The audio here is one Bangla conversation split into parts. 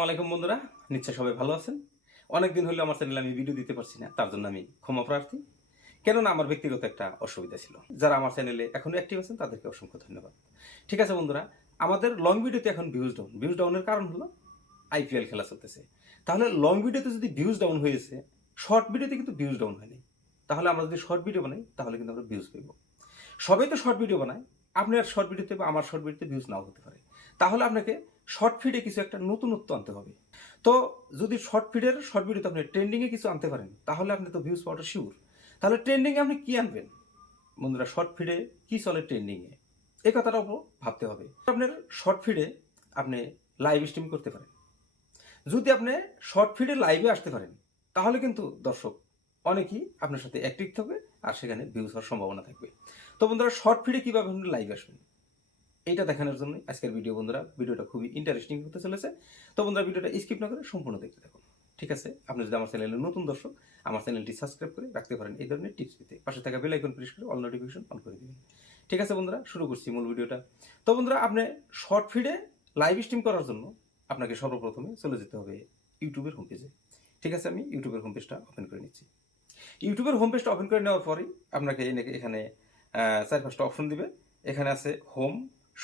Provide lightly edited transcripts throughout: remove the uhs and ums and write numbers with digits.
আসসালামু আলাইকুম বন্ধুরা, নিশ্চয় সবাই ভালো আছেন। অনেকদিন হলো আমার চ্যানেলে আমি ভিডিও দিতে পারছি না, তার জন্য আমি ক্ষমা প্রার্থী। কেননা আমার ব্যক্তিগত একটা অসুবিধা ছিল। যারা আমার চ্যানেলে এখনো অ্যাক্টিভ আছেন তাদেরকে অসংখ্য ধন্যবাদ। ঠিক আছে বন্ধুরা, আমাদের লং ভিডিওতে এখন ভিউজ ডাউনের কারণ হলো আইপিএল খেলা চলতেছে। তাহলে লং ভিডিওতে যদি ভিউজ ডাউন হয়েছে, শর্ট ভিডিওতে কিন্তু ভিউজ ডাউন হয়নি। তাহলে আমরা যদি শর্ট ভিডিও বানাই তাহলে কিন্তু আমরা ভিউজ পাইব। সবাই তো শর্ট ভিডিও বানায়, আপনার শর্ট ভিডিওতে বা আমার শর্ট ভিডিওতে ভিউজ নাও হতে পারে। তাহলে আপনাকে শর্ট ফিডে কিছু একটা নতুনত্ব আনতে হবে। তো যদি শর্ট ভিডিওতে আপনি ট্রেন্ডিংয়ে কিছু আনতে পারেন তাহলে আপনি তো ভিউজ পাওয়াটা শিওর। তাহলে ট্রেন্ডিংয়ে আপনি কি আনবেন বন্ধুরা? শর্ট ফিডে কি চলে ট্রেন্ডিংয়ে, এই কথাটাও ভাবতে হবে। আপনার শর্ট ফিডে আপনি লাইভ স্ট্রিম করতে পারেন। যদি আপনি শর্ট ফিডে লাইভে আসতে পারেন তাহলে কিন্তু দর্শক অনেকেই আপনার সাথে অ্যাক্টিভ থাকবে আর সেখানে ভিউজ হওয়ার সম্ভাবনা থাকবে। তো বন্ধুরা, শর্ট ফিডে কীভাবে আপনি লাইভ আসবেন এইটা দেখানোর জন্য আজকের ভিডিও। বন্ধুরা, ভিডিওটা খুবই ইন্টারেস্টিং হতে চলেছে। তো বন্ধুরা, ভিডিওটা স্কিপ না করে সম্পূর্ণ দেখতে থাকুন। ঠিক আছে? আপনি যদি আমার চ্যানেলে নতুন দর্শক, আমার চ্যানেলটি সাবস্ক্রাইব করে রাখতে পারেন এই ধরনের টিপস পেতে। পাশে থাকা বেল আইকন প্রেস করে অল নোটিফিকেশন অন করে দিবেন। ঠিক আছে বন্ধুরা, শুরু করছি মূল ভিডিওটা। তো বন্ধুরা, আপনি শর্ট ফিডে লাইভ স্ট্রিম করার জন্য আপনাকে সর্বপ্রথমে চলে যেতে হবে ইউটিউবের হোম পেজে। ঠিক আছে, আমি ইউটিউবের হোম পেজটা ওপেন করে নিচ্ছি। ইউটিউবের হোম পেজটা ওপেন করে নেওয়ার পরেই আপনাকে এখানে 4-5টা অপশন দিবে। এখানে আছে home,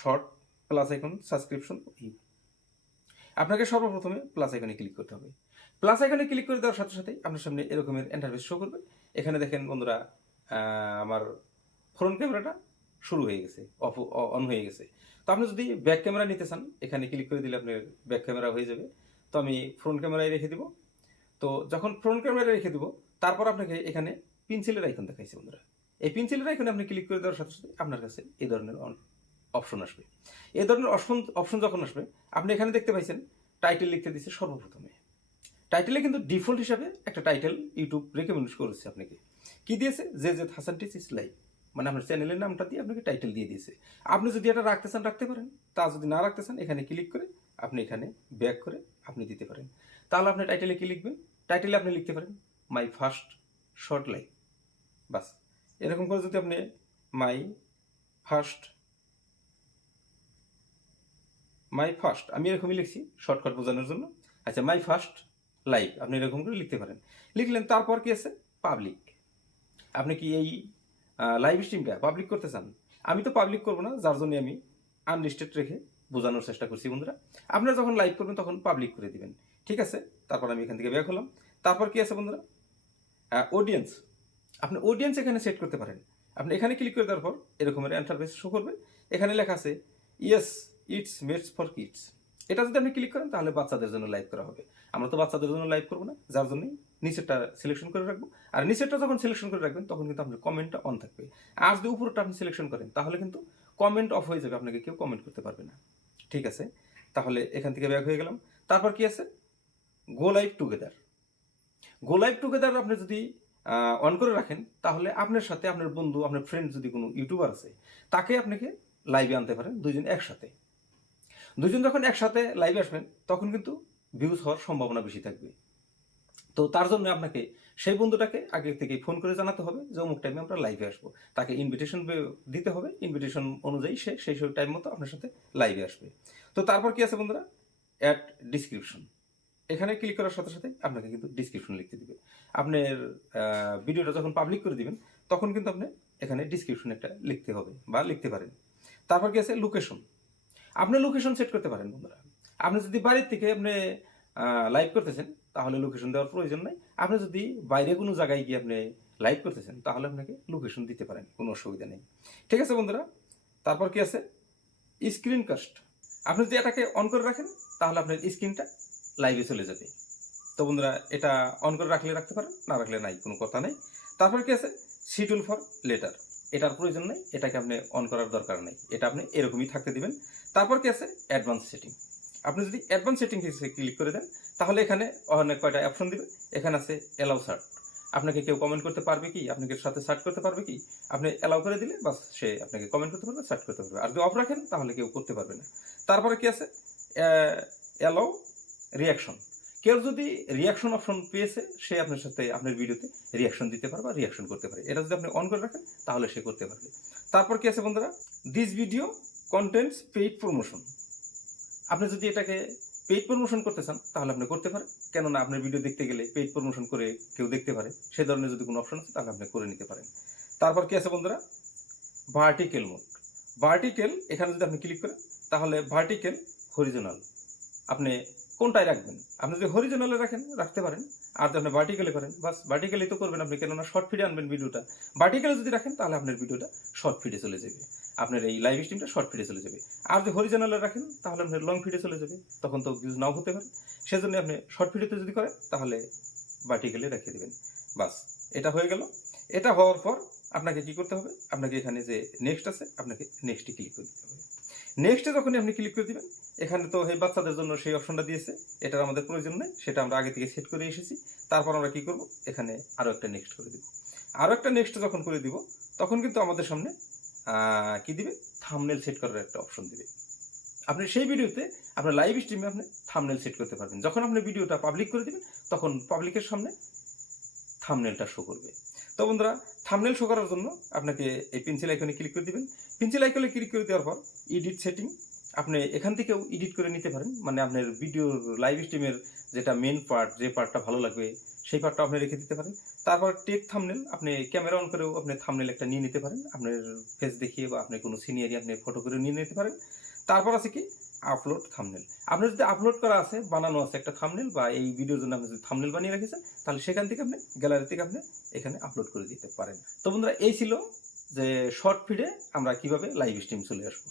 short, plus icon, subscription, আপনাকে সর্বপ্রথমে প্লাস আইকনে ক্লিক করতে হবে। প্লাস আইকনে ক্লিক করে দেওয়ার সাথে সাথেই আপনার সামনে এরকমের ইন্টারফেস শো করবে। এখানে দেখেন বন্ধুরা, আমার ফ্রন্ট ক্যামেরাটা শুরু হয়ে গেছে, অন হয়ে গেছে। তো আপনি যদি ব্যাক ক্যামেরা নিতে চান এখানে ক্লিক করে দিলে আপনার ব্যাক ক্যামেরা হয়ে যাবে। তো আমি ফ্রন্ট ক্যামেরায় রেখে দিব। তো যখন ফ্রন্ট ক্যামেরায় রেখে দিব তারপর আপনাকে এখানে পেন্সিলের আইকন দেখাইছে বন্ধুরা। এই পেন্সিলের আইকনে আপনি ক্লিক করে দেওয়ার সাথে সাথে আপনার কাছে এই ধরনের অপশন আসবে। এই ধরনের অপশন যখন আসবে আপনি এখানে দেখতে পাইছেন টাইটেল লিখতে দিচ্ছে সর্বপ্রথমে। টাইটেলে কিন্তু ডিফল্ট হিসাবে একটা টাইটেল ইউটিউব রেকমেন্ড করেছে আপনাকে। কি দিয়েছে? যে হাসান টিচিস লাইভ, মানে আপনার চ্যানেলের নামটা দিয়ে আপনাকে টাইটেল দিয়ে দিয়েছে। আপনি যদি এটা রাখতে চান রাখতে পারেন, তা যদি না রাখতে চান এখানে ক্লিক করে আপনি এখানে ব্যাক করে আপনি দিতে পারেন। তাহলে আপনি টাইটেলে কি লিখবেন? টাইটেলে আপনি লিখতে পারেন মাই ফার্স্ট শর্ট লাইভ। বাস এরকম করে যদি আপনি মাই ফার্স্ট আমি এরকমই লিখছি শর্টকাট বোঝানোর জন্য। আচ্ছা, মাই ফার্স্ট লাইভ আপনি এরকম করে লিখতে পারেন। লিখলেন, তারপর কি আছে? পাবলিক। আপনি কি এই লাইভ স্ট্রিমটা পাবলিক করতে চান? আমি তো পাবলিক করবো না, যার জন্য আমি আনলিস্টেড রেখে বোঝানোর চেষ্টা করছি বন্ধুরা। আপনারা যখন লাইভ করবেন তখন পাবলিক করে দিবেন। ঠিক আছে? তারপর আমি এখান থেকে ব্যাক হলাম। তারপর কি আছে বন্ধুরা? অডিয়েন্স। আপনি অডিয়েন্স এখানে সেট করতে পারেন। আপনি এখানে ক্লিক করে দেওয়ার পর এরকমের ইন্টারফেস শো করবে। এখানে লেখা আছে yes it's made for kids. এটা যদি আপনি ক্লিক করেন তাহলে বাচ্চাদের জন্য লাইভ করা হবে। আমরা তো বাচ্চাদের জন্য লাইভ করবো না, যার জন্যই নিচেরটা সিলেকশন করে রাখবো। আর নিচেরটা যখন সিলেকশন করে রাখবেন তখন কিন্তু আপনার কমেন্টটা অন থাকবে। আর যদি উপরটা আপনি সিলেকশন করেন তাহলে কিন্তু কমেন্ট অফ হয়ে যাবে, আপনাকে কেউ কমেন্ট করতে পারবে না। ঠিক আছে? তাহলে এখান থেকে ব্যাক হয়ে গেলাম। তারপর কি আছে? গো লাইভ টুগেদার। গো লাইভ টুগেদার আপনি যদি অন করে রাখেন তাহলে আপনার সাথে আপনার বন্ধু, আপনার ফ্রেন্ড যদি কোনো ইউটিউবার আছে তাকে আপনাকে লাইভে আনতে পারেন। দুইজন যখন একসাথে লাইভে আসবেন তখন কিন্তু ভিউজ হওয়ার সম্ভাবনা বেশি থাকবে। তো তার জন্য আপনাকে সেই বন্ধুটাকে আগে থেকে ফোন করে জানাতে হবে যে অমুক টাইমে আমরা লাইভে আসবো। তাকে ইনভিটেশন দিতে হবে। ইনভিটেশন অনুযায়ী সে সেই সব টাইম মতো আপনার সাথে লাইভে আসবে। তো তারপর কি আছে বন্ধুরা? Add description. এখানে ক্লিক করার সাথে সাথে আপনাকে কিন্তু ডিসক্রিপশন লিখতে দিবে। আপনার ভিডিওটা যখন পাবলিক করে দিবেন তখন কিন্তু আপনি এখানে ডিসক্রিপশন একটা লিখতে হবে বা লিখতে পারেন। তারপর কি আছে? লোকেশন। আপনি লোকেশন সেট করতে পারেন বন্ধুরা। আপনি যদি বাড়ির থেকে আপনি লাইভ করতেছেন তাহলে লোকেশন দেওয়ার প্রয়োজন নাই। আপনি যদি বাইরে কোনো জায়গায় গিয়ে আপনি লাইভ করতেছেন তাহলে আপনাকে লোকেশন দিতে পারেন, কোনো অসুবিধা নেই। ঠিক আছে বন্ধুরা? তারপর কি আছে? Screen cast. আপনি যদি এটাকে অন করে রাখেন তাহলে আপনার স্ক্রিনটা লাইভে চলে যাবে। তো বন্ধুরা, এটা অন করে রাখলে রাখতে পারেন, না রাখলে নাই, কোনো কথা নেই। তারপর কি আছে? Schedule for letter. এটার প্রয়োজন নেই, এটাকে আপনি অন করার দরকার নেই, এটা আপনি এরকমই থাকতে দিবেন। তারপর কি আছে? Advance setting. আপনি যদি অ্যাডভান্স সেটিং ক্লিক করে দেন তাহলে এখানে অনেক কয়টা অপশন দিবে। এখানে আছে অ্যালাউ সার্ট। আপনাকে কেউ কমেন্ট করতে পারবে কি, আপনাকে সাথে সার্চ করতে পারবে কি, আপনি অ্যালাউ করে দিলে বাস সে আপনাকে কমেন্ট করতে পারবে, সার্চ করতে পারবে। আর যদি অফ রাখেন তাহলে কেউ করতে পারবে না। তারপরে কি আছে? Allow reaction. কেউ যদি রিয়াকশন অপশন পেয়েছে সে আপনার সাথে আপনার ভিডিওতে রিয়াকশন দিতে পারে বা রিয়াকশন করতে পারে। এটা যদি আপনি অন করে রাখেন তাহলে সে করতে পারবে। তারপর কি আছে বন্ধুরা? This video contents paid promotion. আপনি যদি এটাকে পেইড প্রমোশন করতে চান তাহলে আপনি করতে পারেন, কেননা আপনার ভিডিও দেখতে গেলে পেইড প্রমোশন করে কেউ দেখতে পারে, সে ধরনের যদি কোনো অপশন আছে তাহলে আপনি করে নিতে পারেন। তারপর কি আছে বন্ধুরা, ভার্টিক্যাল মোড। ভার্টিক্যাল, এখানে যদি আপনি ক্লিক করেন তাহলে ভার্টিক্যাল, হরিজোনাল, আপনি কোনটায় রাখবেন। আপনি যদি হরিজোনালে রাখতে পারেন, আর যদি আপনি ভার্টিক্যালে করেন, বাস ভার্টিক্যালি তো করবেন আপনি, কেননা শর্ট ফিডে আনবেন ভিডিওটা। ভার্টিক্যালে যদি রাখেন তাহলে আপনার ভিডিওটা শর্ট ফিডে চলে যাবে, আপনার এই লাইভ স্ট্রিমটা শর্ট ফিডে চলে যাবে। আর যদি হরিজোনালে রাখেন তাহলে আপনার লং ফিডে চলে যাবে, তখন তো ভিউজ নাও হতে পারে। সেজন্য আপনি শর্ট ফিডেতে যদি করেন তাহলে ভার্টিক্যালে রেখে দেবেন। বাস, এটা হয়ে গেল। এটা হওয়ার পর আপনাকে কি করতে হবে, আপনাকে এখানে যে নেক্সট আছে আপনাকে নেক্সটে ক্লিক করে দিতে হবে। নেক্সটে যখনই আপনি ক্লিক করে দিবেন, এখানে তো এই বাচ্চাদের জন্য সেই অপশনটা দিয়েছে, এটার আমাদের প্রয়োজন নেই, সেটা আমরা আগে থেকে সেট করে এসেছি। তারপর আমরা কি করব, এখানে আরও একটা নেক্সট করে দিব। আরও একটা নেক্সট যখন করে দিব তখন কিন্তু আমাদের সামনে কি দিবে, থাম্বনেল সেট করার একটা অপশন দিবে। আপনি সেই ভিডিওতে আপনার লাইভ স্ট্রিমে আপনি থাম্বনেল সেট করতে পারবেন। যখন আপনি ভিডিওটা পাবলিক করে দিবেন তখন পাবলিকের সামনে থাম্বনেলটা শো করবে। তো বন্ধুরা, থাম্বনেল শো করার জন্য আপনাকে এই পেন্সিল আইকনে ক্লিক করে দিবেন। পেন্সিল আইকনে ক্লিক করে দেওয়ার পর এডিট সেটিং, আপনি এখান থেকেও এডিট করে নিতে পারেন, মানে আপনার ভিডিওর লাইভ স্ট্রিমের যেটা মেন পার্ট, যে পার্টটা ভালো লাগবে সেই পার্টটা আপনি রেখে দিতে পারেন। তারপর টেক থাম্বনেল, আপনি ক্যামেরা অন করেও আপনি থাম্বনেল একটা নিয়ে নিতে পারেন, আপনার ফেস দেখিয়ে বা আপনি কোনো সিনিয়রি আপনি ফটো করে নিয়ে নিতে পারেন। তারপর আছে কি, আপলোড থাম্বনেল। আপনার যদি আপলোড করা আছে, বানানো আছে একটা থাম্বনেল, বা এই ভিডিওর জন্য আপনি যদি থাম্বনেল বানিয়ে রেখেছেন, তাহলে সেখান থেকে আপনি গ্যালারি থেকে আপনি এখানে আপলোড করে দিতে পারেন। তো বন্ধুরা, এই ছিল যে শর্ট ফিডে আমরা কিভাবে লাইভ স্ট্রিম চলে আসবো।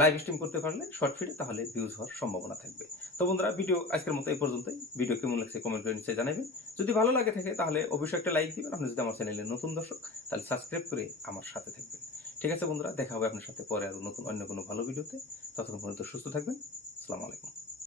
লাইভ স্ট্রিম করতে পারলে শর্ট ফিডে তাহলে ভিউজ হওয়ার সম্ভাবনা থাকবে। তো বন্ধুরা, ভিডিও আজকের মতো এই পর্যন্তই। ভিডিও কেমন লাগছে কমেন্ট করে নিশ্চয়ই জানাবেন। যদি ভালো লাগে থাকে তাহলে অবশ্যই একটা লাইক দিবেন। আপনি যদি আমার চ্যানেলে নতুন দর্শক, তাহলে সাবস্ক্রাইব করে আমার সাথে থাকবেন। ঠিক আছে বন্ধুরা, দেখা হবে আপনার সাথে পরে আরও নতুন অন্য কোনো ভালো ভিডিওতে। ততক্ষণ পর্যন্ত সুস্থ থাকবেন। আসসালামু আলাইকুম।